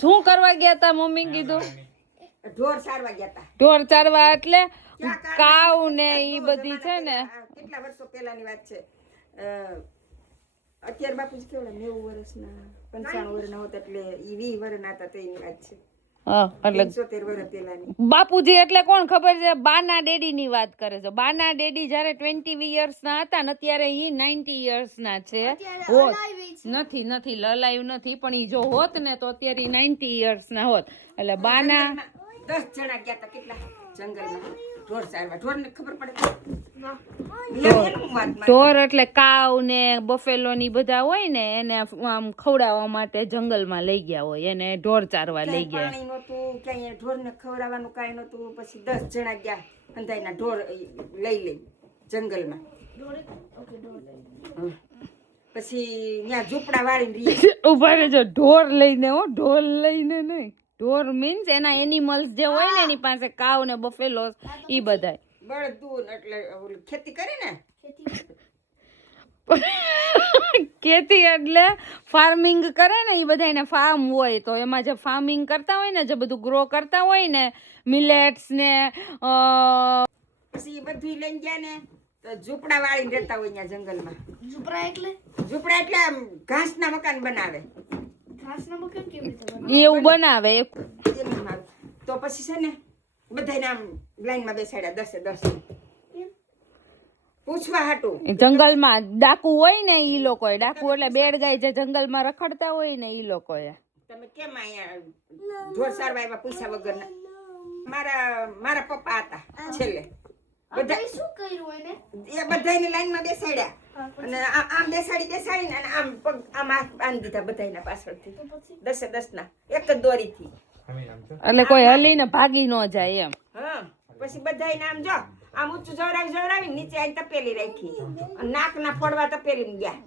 શું કરવા ગયા તા મમ્મી કીધું? ઢોર સારવા ગયા તા. ઢોર ચારવા એટલે કાવ ને ઈ બધી છે ને કેટલા વર્ષો પહેલાની વાત છે. અત્યારે બાપુજી કેવડા 90 વર્ષના 95 વર્ષના હોત એટલે ઈ 20 વર્ષના હતા તેની વાત છે. હા એટલે 70 વર્ષ પહેલાની. બાપુજી એટલે કોણ ખબર છે? બાના ડેડી ની વાત કરે છે. બાના ડેડી જયારે 20 years ના હતા ને અત્યારે ઈ 90 years ના છે. નથી લલાયું નથી, પણ ઈ જો હોત ને તો અત્યારે 90 years ના હોત. એટલે બાના 10 જણા ગયા તા કેટલા જંગલમાં ઢોર સારવા. ઢોર ને ખબર પડે ઢોર એટલે કાવ ને બફેલો ની બધા હોય ને એને આમ ખવડાવવા માટે જંગલમાં લઈ ગયા હોય, એને ઢોર ચારવા લઈ ગયા. પાણી નહોતું ક્યાંય, ઢોર ને ખવડાવવાનું કાંઈ નહોતું. પછી 10 જણા ગયા અંધાઈના ઢોર લઈ જંગલમાં. પછી ત્યાં ઝૂંપડા વાળીને રહી ઉભા રહેજો. ઢોર લઈને હો, ઢોર લઈને નહીં. ઢોર મીન્સ એના એનિમલ્સ જે હોય ને એની પાસે કાવ ને બફેલો ઈ બધાય બળદું એટલે ખેતી કરે ને. ખેતી એટલે ફાર્મિંગ કરે ને ઈ બધાને ફાર્મ હોય તો એમાં જે ફાર્મિંગ કરતા હોય ને, જે બધું ગ્રો કરતા હોય ને, મિલેટ્સ ને પછી બધું લઈને ગયા ને તો ઝૂંપડા વાળીને રહેતા હોય ત્યાં જંગલમાં. ઝૂંપડા એટલે આમ ઘાસના મકાન બનાવે. એવું બનાવે તો પછી છે ને બધાને આમ લાઈનમાં બેસાડ્યા 10 પૂછવા હાટું. જંગલમાં ડાકુ હોય ને ઈ લોકો, ડાકુ એટલે બેડગાય જે જંગલમાં રખડતા હોય ને ઈ લોકો. તમે કેમ અહીંયા ઢોર સારવા આવ્યા પૈસા વગરના? મારા પપ્પા હતા છેલ્લે. બધા શું કર્યું એને? એ બધાને લાઈનમાં બેસાડ્યા અને આમ બેસાડીને અને આમ પગ આમ હાથ બાંધી દીધા બધાના પાછળથી 10 ના એક જ દોરીથી. એટલે કોઈ હલીને ભાગી ન જાય એમ. હા પછી બધાને આમ જો આમ ઊંચું જવરાવી નીચે આઈ તપેલી રાખી, નાક ના ફોડવા તપેલી ગયા,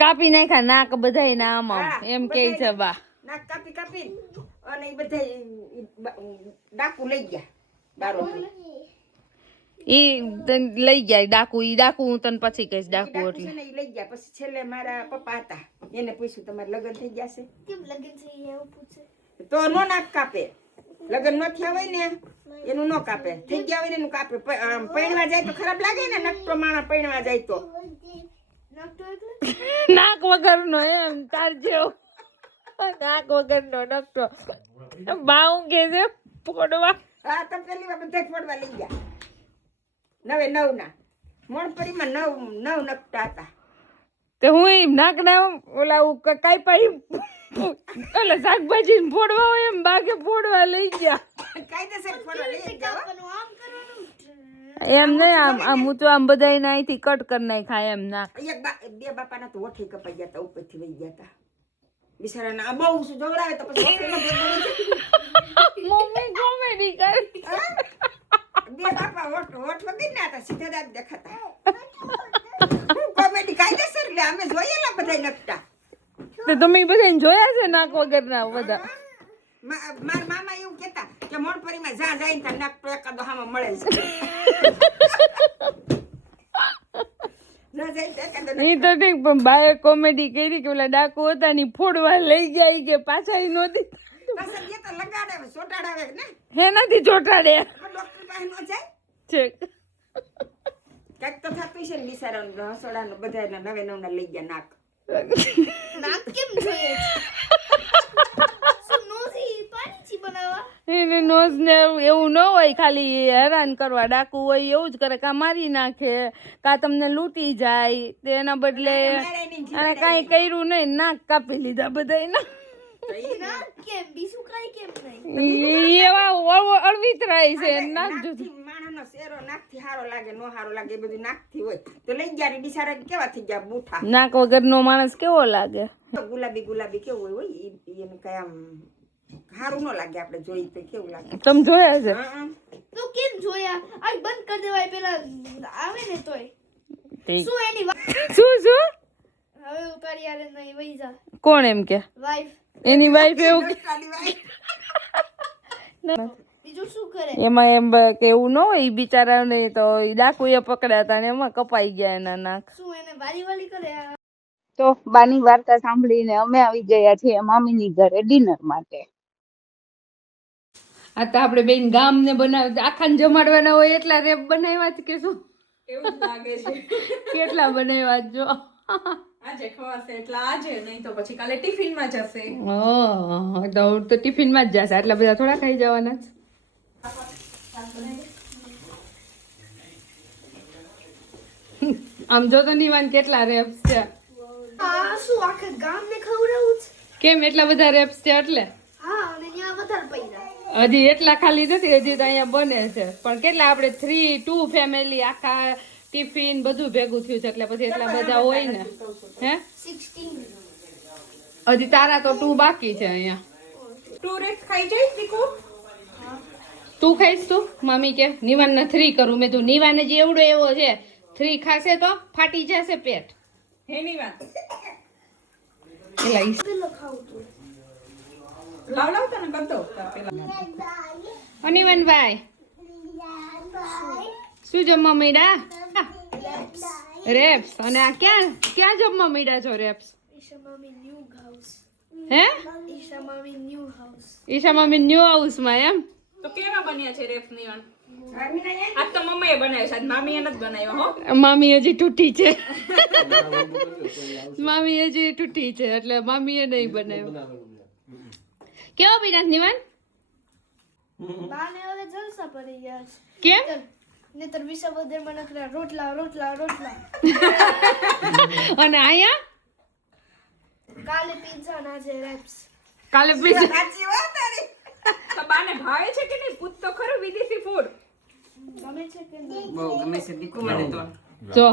કાપી નાખ્યા નાક બધાય આમ એમ કે છે બા. નાક કાપી અને એ બધા ડાકુ લઈ ગયા બારો. ઈ લઈ ગયા ડાકુ. ઈ ડાકુ હું તને પછી કહીશ. ડાકુ એટલે લઈ ગયા. પછી છેલ્લે મારા પપ્પા હતા, એને પૂછ્યું તમારે લગ્ન થઈ ગયા છે? કેમ લગ્ન થઈ એવું પૂછે? તો નો નાક કાપે. લગ્ન ન થયા હોય ને એનું ન કાપે, થઈ ગયા હોય ને એનું કાપે. પૈણવા જાય તો ખરાબ લાગે ને, નકટો માણસ પૈણવા જાય તો. નાક વગરનો એમ તાર જેવો નાક વગરનો નકટો બાઉ કે છે ફોડવા. હા તો પેલી વાર બધા ફોડવા લઈ ગયા. 9 ના મોણપરીમાં 9 નકટા હતા. તે હું નાક ના ઓલા કાઈ પાઈ એટલે શાકભાજી ફોડવા હોય એમ બાગે ફોડવા લઈ ગયા. કાયદેસર ફોડવા લઈ ગયા. એમ નહીં, આમ હું તો આમ બધા અહીંથી કટ કરી નાખ્યા એમ નાક. બે બાપાના તો ઓઠે કપાઈ ગયા હતા, ઉપરથી વહી ગયા હતા બિચારાના. આ બહુ જોવરાવે તો પછી મમ્મી કોમેડી કરી. બે બાપા ઓઠ વગર ના હતા, સીધા દાંત દેખાતા. કોમેડી કાયદેસર લે, અમે જોયેલા બધા નકટા. તો તમે બધાને જોયા છે નાક વગરના બધા? મારા મામા એવું કેતા કે મોણપરીમાં જ્યાં જાય ત્યાં નાક તો એકાદો હામાં મળે છે. ઈ તો ઠીક, પણ બાએ કોમેડી કરી કે ઓલા ડાકુ હતા ની ફોડવા લઈ ગયા કે પાછા ઈ નહોતી. પાછળ જે તો લગાડે ચોટાડાવે ને, હે નથી ચોટાડે. ડોક્ટર પાસે ન જાય છે કાંઈક તો થતું છે ને બિચારાનું હસોડાનું બધાના 9 ના લઈ ગયા નાક. નાક કેમ જોઈએ એને નોઝ ને એવું ન હોય, ખાલી હેરાન કરવા ડાકુ હોય એવું જ કરે. કા મારી નાખે કા તમને લૂંટી જાય, તેના બદલે અને કાંઈ કર્યું નહીં, નાક કાપી લીધા બધાયના. એવા અળવિતરાય છે નાક. માણસનો શેરો નાકથી હારો લાગે નો હારો લાગે બધું નાકથી હોય તો લઈ ગયા બિચારા કેવા થઈ ગયા બૂઠા. નાક વગરનો માણસ કેવો લાગે? ગુલાબી કેવું હોય એને કઈ આમ હારું ન લાગે. આપણે જોઈ તો કેવું લાગે? તમે જોયા છે? તો કેમ જોયા? આ બંધ કરી દેવાય પેલા આવે ને તોય. શું એની શું હવે ઉતારી આલે નહીં વઈ જા. કોણ એમ કે? વાઈફ. એની વાઈફ એવું બીજું શું કરે? એમાં એમ કે એવું ન હોય બિચારાને, તો ડાકુએ પકડ્યા હતા ને એમાં કપાઈ ગયા એના નાક. શું એને વાલી કરે? તો બાની વાર્તા સાંભળીને અમે આવી ગયા છીએ મામીની ઘરે ડિનર માટે. આ તો આપણે બેન ગામ ને બનાવ આખાને જમાડવાના હોય એટલા રેપ બનાવ્યા જ કે શું એવું જ લાગે છે. કેટલા બનાવ્યા જ જો આજે ખવાશે એટલે આજે, નહીં તો પછી કાલે ટિફિનમાં જશે. ઓહ તો ટિફિનમાં જ જશે આટલા બધા થોડા ખાઈ જવાના જ. આમ જો તો નિવાન કેટલા રેપ્સ છે. આ શું આખા ગામને ખવડાવું છે? કેમ એટલા બધા રેપ્સ છે એટલે હા, અને ત્યાં વધારે પૈસા. હજી એટલા ખાલી નથી, હજી તો અહીંયા બને છે. પણ કેટલા આપણે 2 ફેમિલી આખા ટિફિન બધું ભેગું થયું છે એટલે પછી એટલા બધા હોય ને. હે 16. હજી તારા તો 2 બાકી છે અહીંયા. 2 રેક્સ ખાઈ જઈશ દીકુ? તું ખાઈશ તું? મમ્મી કે નિવાનના 3 કરું. મેં તું નિવાન જ એવડો એવો છે 3 ખાશે તો ફાટી જશે પેટ. હે ની વાત. એલા પેલો ખાવું તું. લાવ તને કરતો પેલા. અનિવનભાઈ શું જમવા માંડ્યા? રેપ્સ. અને આ ક્યાં ક્યાં જમવા માંડ્યા છો રેપ્સ? ઈશા મામી ન્યૂ હાઉસ. હે ઈશા મામી new house. Isha mummy new હાઉસમાં એમ? તો કેવા બન્યા છે રેપ ની વાત? આજ તો મમ્મીએ બનાવ્યો છે, આજ મામીએ નથી બનાવ્યો હો. મામી હજી તૂટી છે. મામી હજી તૂટી છે એટલે મામીએ નહીં બનાવ્યો. કેવો બિનાથ નિવાન? બાને હવે જલસા પડી ગયા કેમ? છે. નહીતર વિસાબદરમાં નકરા રોટલા રોટલા રોટલા. અને અહીંયા કાલે પિઝા ના છે રેપ્સ. કાલે પીઝા. સાચી વાત તારી. તો બાને ભાવે છે કે નહીં? પૂછ તો ખરું વિદેશી ફૂડ. ગમે છે કે નહીં? બહુ ગમે છે દીકુ મને તો. જો